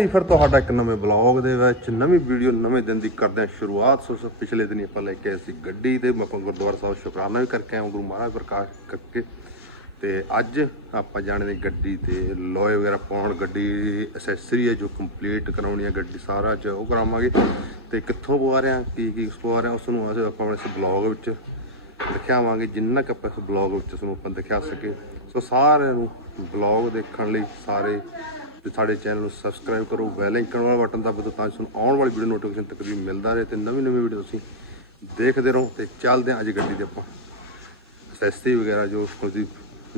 ਜੀ, ਫਿਰ ਤੁਹਾਡਾ ਇੱਕ ਨਵੇਂ ਬਲੌਗ ਦੇ ਵਿੱਚ, ਨਵੀਂ ਵੀਡੀਓ, ਨਵੇਂ ਦਿਨ ਦੀ ਕਰਦੇ ਹਾਂ ਸ਼ੁਰੂਆਤ। ਸੋ ਸੋ, ਪਿਛਲੇ ਦਿਨੀ ਆਪਾਂ ਲੈ ਕੇ ਆਏ ਸੀ ਗੱਡੀ ਤੇ। ਆਪਾਂ ਗੁਰਦੁਆਰਾ ਸਾਹਿਬ ਸ਼ੁਕਰਾਨਾ ਵੀ ਕਰਕੇ ਆਏ ਗੁਰੂ ਮਹਾਰਾਜ ਪ੍ਰਕਾਸ਼ ਕਰਕੇ। ਤੇ ਅੱਜ ਆਪਾਂ ਜਾਣੇ ਨੇ ਗੱਡੀ ਤੇ। ਲੋਏ ਵਗੈਰਾ ਪਾਉਣ, ਗੱਡੀ ਐਸੈਸਰੀ ਹੈ ਜੋ ਕੰਪਲੀਟ ਕਰਾਉਣੀ ਹੈ, ਗੱਡੀ ਸਾਰਾ ਚ ਉਹ ਕਰਾਵਾਂਗੇ। ਤੇ ਕਿੱਥੋਂ ਪਵਾ ਰਹੇ ਹਾਂ, ਕੀ ਕੀ ਪਵਾ ਰਹੇ ਹਾਂ, ਉਸ ਨੂੰ ਅਸੀਂ ਆਪਾਂ ਇਸ ਬਲੌਗ ਵਿੱਚ ਦਿਖਾਵਾਂਗੇ। ਜਿੰਨਾ ਕੁ ਆਪਾਂ ਇਸ ਬਲੌਗ ਵਿੱਚ ਤੁਹਾਨੂੰ ਆਪਾਂ ਦਿਖਾ ਸਕੇ ਸੋ, ਸਾਰਿਆਂ ਨੂੰ ਬਲੌਗ ਦੇਖਣ ਲਈ ਸਾਰੇ ਤੇ ਸਾਡੇ ਚੈਨਲ ਨੂੰ ਸਬਸਕ੍ਰਾਈਬ ਕਰੋ, ਬੈਲ ਆਈਕਨ ਵਾਲਾ ਬਟਨ ਦੱਬ ਦਿਓ ਤਾਂ ਜੋ ਤੁਹਾਨੂੰ ਆਉਣ ਵਾਲੀ ਵੀਡੀਓ ਨੋਟੀਫਿਕੇਸ਼ਨ ਤਕਰੀਬ ਮਿਲਦਾ ਰਹੇ ਤੇ ਨਵੀਂ ਨਵੀਂ ਵੀਡੀਓ ਤੁਸੀਂ ਦੇਖਦੇ ਰਹੋ ਤੇ ਚੱਲਦੇ ਹਾਂ ਅੱਜ ਗੱਡੀ ਦੇ ਆਪਾਂ। ਸੈਸਤੀ ਵਗੈਰਾ ਜੋ ਉਹਦੀ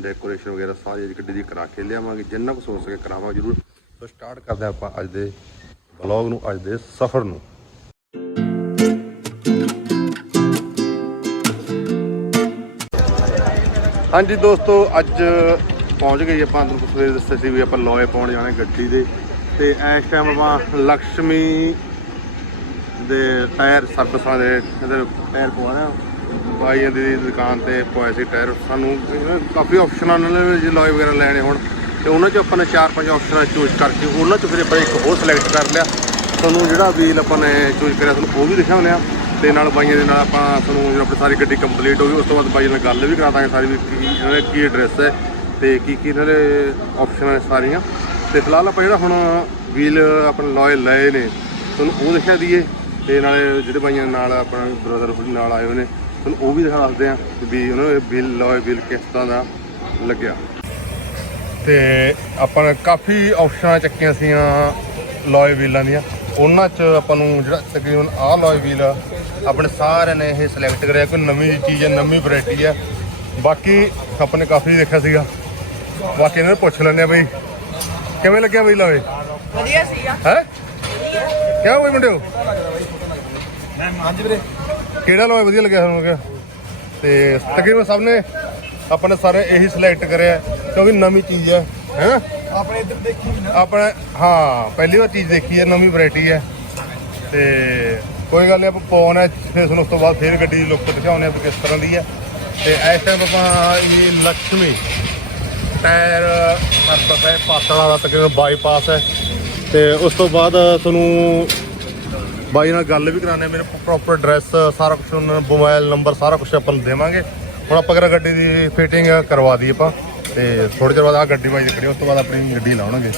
ਡੈਕੋਰੇਸ਼ਨ ਵਗੈਰਾ ਸਾਰੀ ਅੱਜ ਗੱਡੀ ਦੀ ਕਰਾ ਕੇ ਲਿਆਵਾਂਗੇ, ਜਿੰਨਾ ਕੁ ਹੋ ਸਕੇ ਕਰਾਵਾਂਗੇ ਜ਼ਰੂਰ। ਸੋ ਸਟਾਰਟ ਕਰਦੇ ਹਾਂ ਆਪਾਂ ਅੱਜ ਦੇ ਬਲੌਗ ਨੂੰ, ਅੱਜ ਦੇ ਸਫ਼ਰ ਨੂੰ। ਹਾਂਜੀ ਦੋਸਤੋ, ਅੱਜ ਪਹੁੰਚ ਗਏ ਆਪਾਂ ਤੁਹਾਨੂੰ ਸਵੇਰੇ ਦੱਸਿਆ ਸੀ ਵੀ ਆਪਾਂ ਲੋਏ ਪਾਉਣ ਜਾਣੇ ਗੱਡੀ ਦੇ। ਤੇ ਇਸ ਟਾਈਮ ਆਪਾਂ ਲక్ష్ਮੀ ਦੇ ਟਾਇਰ ਸਰਵਿਸਾਂ ਦੇ ਇਹਦੇ ਟਾਇਰ ਪਵਾ ਰਹੇ ਹਾਂ ਬਾਈਆਂ ਦੀ ਦੁਕਾਨ ਤੇ ਪਵਾਏ ਸੀ ਟਾਇਰ। ਸਾਨੂੰ ਕਾਫੀ ਆਪਸ਼ਨਾਂ ਨਾਲ ਜੇ ਲੋਏ ਵਗੈਰਾ ਲੈਣੇ ਹੋਣ, ਤੇ ਉਹਨਾਂ 'ਚ ਆਪਾਂ ਨੇ ਚਾਰ ਪੰਜ ਆਪਸ਼ਨਾਂ ਚੂਜ਼ ਕਰਕੇ, ਉਹਨਾਂ 'ਚ ਫਿਰ ਆਪਾਂ ਇੱਕ ਹੋਰ ਸਿਲੈਕਟ ਕਰ ਲਿਆ। ਤੁਹਾਨੂੰ ਜਿਹੜਾ ਵੀਲ ਆਪਾਂ ਨੇ ਚੂਜ਼ ਕਰਿਆ ਤੁਹਾਨੂੰ ਉਹ ਵੀ ਦਿਖਾਉਂਦੇ ਆ। ਤੇ ਨਾਲ ਬਾਈਆਂ ਦੇ ਨਾਲ ਆਪਾਂ ਤੁਹਾਨੂੰ ਜਦੋਂ ਆਪਣੀ ਸਾਰੀ ਗੱਡੀ ਕੰਪਲੀਟ ਹੋ ਗਈ, ਉਸ ਤੋਂ ਬਾਅਦ ਬਾਈ ਨਾਲ ਗੱਲ ਵੀ ਕਰਾ ਦਾਂਗੇ ਸਾਰੀ ਵੀ ਕੀ ਇਹਨਾਂ ਦਾ ਕੀ ਐਡਰੈਸ ਹੈ। ਤੇ ਕੀ ਕੀ ਇਹਨਾਂ ਦੇ ਆਪਸ਼ਨਾਂ ਨੇ ਸਾਰੀਆਂ। ਤੇ ਫਿਲਹਾਲ ਆਪਾਂ ਜਿਹੜਾ ਹੁਣ ਵੀਲ ਆਪਣੇ ਲੋਏ ਲਏ ਨੇ ਤੁਹਾਨੂੰ ਉਹ ਦਿਖਾ ਦਈਏ। ਤੇ ਨਾਲੇ ਜਿਹੜੇ ਭਾਈਆਂ ਨਾਲ ਆਪਣਾ ਬ੍ਰਦਰ ਨਾਲ ਆਏ ਹੋਏ ਨੇ ਤੁਹਾਨੂੰ ਉਹ ਵੀ ਦਿਖਾ ਦੱਸਦੇ ਆ ਵੀ ਉਹਨਾਂ ਦੇ ਬਿੱਲ ਲੋਏ ਬਿੱਲ ਕਿਸ ਤਰ੍ਹਾਂ ਦਾ ਲੱਗਿਆ। ਤੇ ਆਪਾਂ ਨੇ ਕਾਫੀ ਆਪਸ਼ਨਾਂ ਚੱਕੀਆਂ ਸੀਆਂ ਲੋਏ ਵੀਲਾਂ ਦੀਆਂ। ਉਹਨਾਂ 'ਚ ਆਪਾਂ ਨੂੰ ਜਿਹੜਾ ਤਕਰੀਬਨ ਆਹ ਲੋਏ ਵੀਲ ਆ, ਆਪਣੇ ਸਾਰਿਆਂ ਨੇ ਇਹ ਸਿਲੈਕਟ ਕਰਿਆ ਕੋਈ ਨਵੀਂ ਚੀਜ਼ ਹੈ ਨਵੀਂ ਵੈਰਾਈਟੀ ਹੈ ਬਾਕੀ ਆਪਾਂ ਨੇ ਕਾਫੀ ਦੇਖਿਆ ਸੀਗਾ। ਬਾਕੀ ਇਹਨਾਂ ਨੂੰ ਪੁੱਛ ਲੈਂਦੇ ਆ ਬਈ। ਕਿਵੇਂ ਲੱਗਿਆ ਬਈ ਲੋਏ ਵਧੀਆ ਸੀਗਾ ਹੈ? ਕਿਆ ਹੋਈ ਮੁੰਡਿਓ? ਹਾਂਜੀ ਵੀਰੇ ਕਿਹੜਾ ਲੋਏ ਵਧੀਆ ਲੱਗਿਆ ਤੁਹਾਨੂੰ ਕਿਹਾ ਤੇ ਤਕਰੀਬਨ ਸਭ ਨੇ ਆਪਾਂ ਨੇ ਸਾਰੇ ਇਹੀ ਸਿਲੈਕਟ ਕਰਿਆ ਕਿਉਂਕਿ ਨਵੀਂ ਚੀਜ਼ ਹੈ। ਹੈ? ਆਪਣੇ ਇੱਧਰ ਦੇਖੀ ਨਾ। ਆਪਣਾ ਹਾਂ ਪਹਿਲੀ ਵਾਰ ਚੀਜ਼ ਦੇਖੀ ਹੈ ਨਵੀਂ ਵੈਰਾਈਟੀ ਹੈ। ਤੇ ਕੋਈ ਗੱਲ ਨਹੀਂ ਆਪਾਂ ਪਾਉਣ ਹੈ ਫਿਰ ਉਸ ਤੋਂ ਬਾਅਦ ਫਿਰ ਗੱਡੀ ਦੀ ਲੁੱਕ ਦਿਖਾਉਂਦੇ ਆ ਵੀ ਕਿਸ ਤਰ੍ਹਾਂ ਦੀ ਹੈ। ਤੇ ਇਸ ਟਾਈਮ ਆਪਾਂ ਇਹ ਲక్ష్ਮੀ ਟਾਇਰ ਸਰਵਿਸ ਹੈ ਪਾਤੜਾ ਦਾ ਤਕਰੀਬਨ ਬਾਈਪਾਸ ਹੈ। ਤੇ ਉਸ ਤੋਂ ਬਾਅਦ ਤੁਹਾਨੂੰ ਬਾਈ ਨਾਲ ਗੱਲ ਵੀ ਕਰਾਣੇ ਮੇਰੇ ਪ੍ਰੋਪਰ ਐਡਰੈਸ ਸਾਰਾ ਕੁਝ ਉਹਨਾਂ ਨੂੰ ਮੋਬਾਈਲ ਨੰਬਰ ਸਾਰਾ ਕੁਝ ਆਪਾਂ ਨੂੰ ਦੇਵਾਂਗੇ। ਹੁਣ ਆਪਾਂ ਕਿਹੜਾ ਗੱਡੀ ਦੀ ਫਿਟਿੰਗ ਕਰਵਾ ਦਈਏ ਆਪਾਂ। ਤੇ ਥੋੜੇ ਚਿਰ ਬਾਅਦ ਆ ਗੱਡੀ ਬਾਈ ਦੀ ਖੜੀ ਉਸ ਤੋਂ ਬਾਅਦ ਆਪਣੀ ਗੱਡੀ ਲਾਉਣਗੇ।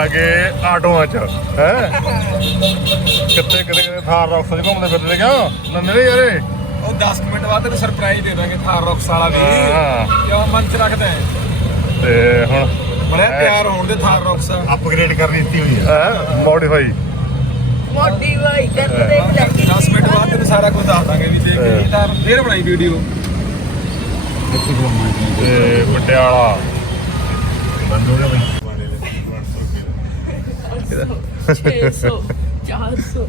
ਆ ਗਏ ਆਟੋਆਂ 'ਚ ਹੈ? ਕਿੱਥੇ ਕਿਤੇ ਕਿਤੇ ਥਾਰ ਰੌਕਸ 'ਚ ਘੁੰਮਦੇ ਫਿਰਦੇ ਕਿਉਂ? ਨੰਨੇ ਯਾਰੇ? ਉਹ 10 ਮਿੰਟ ਬਾਅਦ ਤੈਨੂੰ ਸਰਪ੍ਰਾਈਜ਼ ਦੇ ਦਾਂਗੇ ਥਾਰ ਰੌਕਸ ਵਾਲਾ ਵੀ ਹਾਂ। ਕਿਉਂ ਮਨ ਚ ਰੱਖਦਾ ਹੈ। ਤੇ ਹੁਣ ਬੜਾ ਪਿਆਰ ਹੋਣ ਦੇ ਥਾਰ ਰੌਕਸ ਅਪਗ੍ਰੇਡ ਕਰ ਦਿੱਤੀ ਹੋਈ ਹੈ? ਮੋਡੀਫਾਈ ਮੋਟੀ ਵਾਈ ਕਰ ਦੇਖ ਲੈ 10 ਮਿੰਟ ਬਾਅਦ ਤੈਨੂੰ ਸਾਰਾ ਕੁਝ ਦੱਸ ਦਾਂਗੇ ਵੀ ਦੇਖ ਇਹ ਤਾਂ ਫੇਰ ਬਣਾਈ ਵੀਡੀਓ ਤੇ ਪਟਿਆਲਾ। ਬੰਦੋ ਦਾ ਬਈ। 600 400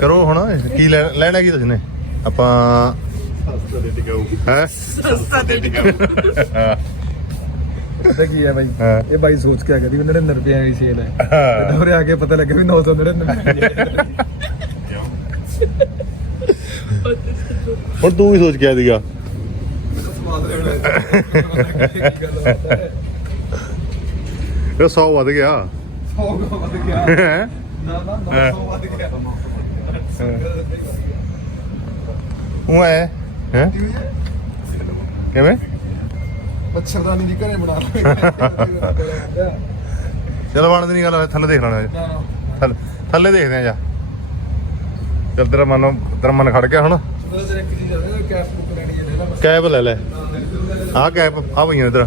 ਕਰੋ ਹੁਣ ਕੀ ਲੈ- ਲੈਣਾ ਕੀ ਤੁਸੀਂ ਨੇ? ਆਪਾਂ ਹੈ? ਸਸਤਾ ਦੇ ਪਤਾ ਕੀ ਹੈ ਬਾਈ? ਹਾਂ। ਇਹ ਬਾਈ ਸੋਚ ਕੇ ਆ ਗਿਆ ਵੀ 99 ਰੁਪਏ ਦੀ ਸੇਲ ਹੈ। ਤੇ ਉਰੇ ਆ ਕੇ ਪਤਾ ਲੱਗਾ ਵੀ 999 ਹੁਣ ਤੂੰ ਵੀ ਸੋਚ ਕੇ ਆ ਦੀਗਾ। ਇਹ 100 ਵੱਧ ਗਿਆ। ਵੱਧ ਗਿਆ। ਹੈ? ਨਾ ਨਾ ਹਾਂ। 900 ਵੱਧ ਗਿਆ। ਉਹ ਹੈ ਹੈ? ਕਿਵੇਂ ਮੱਛਰਦਾਨੀ ਦੀ ਘਰੇ ਬਣਾ ਲਵਾਂਗੇ ਚਲੋ ਬਣਦੀ ਨਹੀਂ ਗੱਲ ਥੱਲੇ ਦੇਖ ਲੈਣਾ ਥੱਲੇ- ਥੱਲੇ ਦੇਖਦੇ ਆ ਜਾ। ਚੱਲ ਤੇਰਾ ਮਨ ਤੇਰਾ ਮਨ ਖੜ ਗਿਆ ਹੁਣ। ਆ ਕੈਬ ਲੈ ਲੈ। ਆਹ ਕੈਬ ਆ ਪਈਆਂ ਇਧਰ।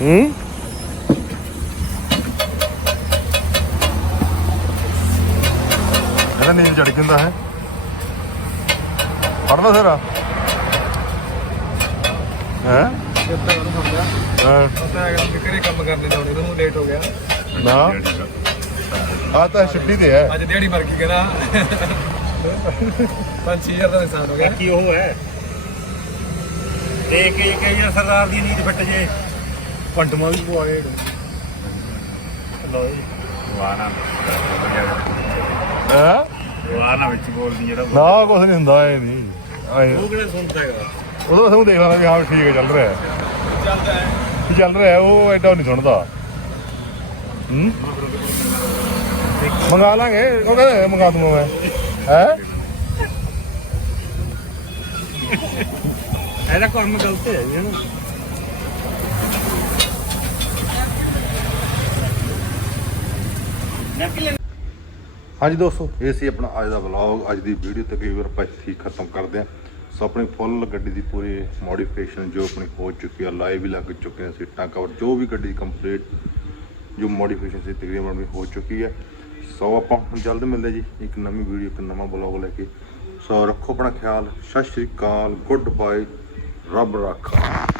ਹੂੰ? ਇਹਦਾ ਨੀਂਦ ਚੜ ਜਾਂਦਾ ਹੈ। ਪੜਦਾ ਸਰ ਹੈ ਹਾਂ? ਪਤਾ ਹੈਗਾ ਕਿ ਕੰਮ ਕਰਨੇ ਲੇਟ ਹੋ। ਗਿਆ ਨਾ। ਆ ਤਾਂ ਛੁੱਟੀ ਤੇ ਹੈ। ਅੱਜ ਦਿਹਾੜੀ ਮਰ ਗਈ ਕਹਿੰਦਾ। 5000 ਦਾ ਨੁਕਸਾਨ ਹੋ ਗਿਆ। ਕੀ ਉਹ ਹੈ। ਯਾਰ ਸਰਦਾਰ ਦੀ ਨੀਂਦ ਫਿੱਟ ਜੇ। ਪੰਟਮਾ ਵੀ ਪਵਾ ਗਏ ਲੋ ਜੀ। ਵਾਨਾ ਹੈ? ਵਾਨਾ ਵਿੱਚ ਬੋਲਦੀ ਜਿਹੜਾ ਨਾ ਕੁਛ ਨਹੀਂ ਹੁੰਦਾ ਇਹ ਨਹੀਂ। ਆਏ ਉਹ ਕਿਹੜਾ ਸੁਣਦਾ ਹੈਗਾ? ਉਦੋਂ ਸਾਨੂੰ ਦੇਖ ਲਾਂਗੇ ਵੀ ਹਾਂ ਠੀਕ ਹੈ ਚੱਲ ਰਿਹਾ। ਹੈ ਚੱਲਦਾ ਹੈ। ਕੀ ਚੱਲ ਰਿਹਾ ਹੈ, ਉਹ ਐਡਾ ਨਹੀਂ ਸੁਣਦਾ। ਹੂੰ? ਮੰਗਾ ਲਾਂਗੇ ਉਹ ਕਹਿੰਦੇ ਮੰਗਾ ਦੂੰਗਾ ਮੈਂ। ਹੈ? ਇਹਦਾ ਕੰਮ ਗਲਤ ਹੈ ਜੀ ਨਾ? ਹਾਂਜੀ ਦੋਸਤੋ ਇਹ ਸੀ ਆਪਣਾ ਅੱਜ ਦਾ ਵਲੌਗ ਅੱਜ ਦੀ ਵੀਡੀਓ ਤਕਰੀਬਨ ਆਪਾਂ ਇੱਥੇ ਖਤਮ ਕਰਦੇ ਹਾਂ। ਸੋ ਆਪਣੀ ਫੁੱਲ ਗੱਡੀ ਦੀ ਪੂਰੀ ਮੋਡੀਫਿਕੇਸ਼ਨ ਜੋ ਆਪਣੀ ਹੋ ਚੁੱਕੀ ਆ ਲਾਈਵ ਵੀ ਲੱਗ ਚੁੱਕੇ ਨੇ ਸੀਟਾਂ ਕਵਰ ਜੋ ਵੀ ਗੱਡੀ ਕੰਪਲੀਟ ਜੋ ਮੋਡੀਫਿਕੇਸ਼ਨ ਸੀ ਤਕਰੀਬਨ ਵੀ ਹੋ ਚੁੱਕੀ ਹੈ ਸੋ ਆਪਾਂ ਜਲਦ ਮਿਲਦੇ ਜੀ, ਇੱਕ ਨਵੀਂ ਵੀਡੀਓ, ਇੱਕ ਨਵਾਂ ਵਲੌਗ ਲੈ ਕੇ। ਸੋ ਰੱਖੋ ਆਪਣਾ ਖਿਆਲ, ਸਤਿ ਸ਼੍ਰੀ ਅਕਾਲ ਗੁੱਡ ਬਾਏ ਰੱਬ ਰੱਖਾ।